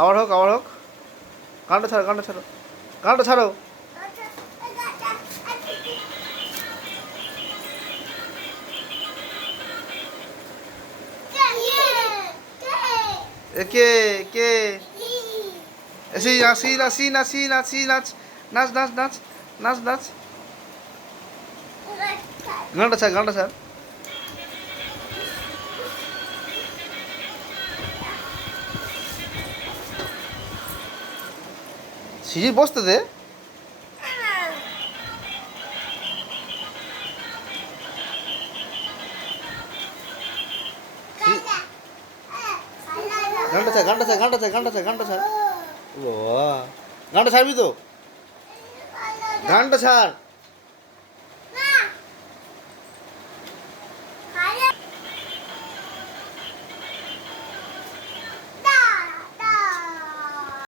আবার হোক, আবার হোক। গানটা ছাড়ো, গানটা ছাড়ো, গানটা ছাড়ো। এ কে কে? এসি নাচি নাচি নাচি নাচি নাচ, নাচ নাচ নাচ নাচ নাচ। গানটা ছাড়, গানটা ছাড়। সিঁড়ি বসতে দে। গানটা ছাড়, গানটা ছাড়, গানটা ছাড়, গানটা ছাড়, গানটা ছাড়। বাবা, গানটা ছাড়বি তো? গানটা ছাড়।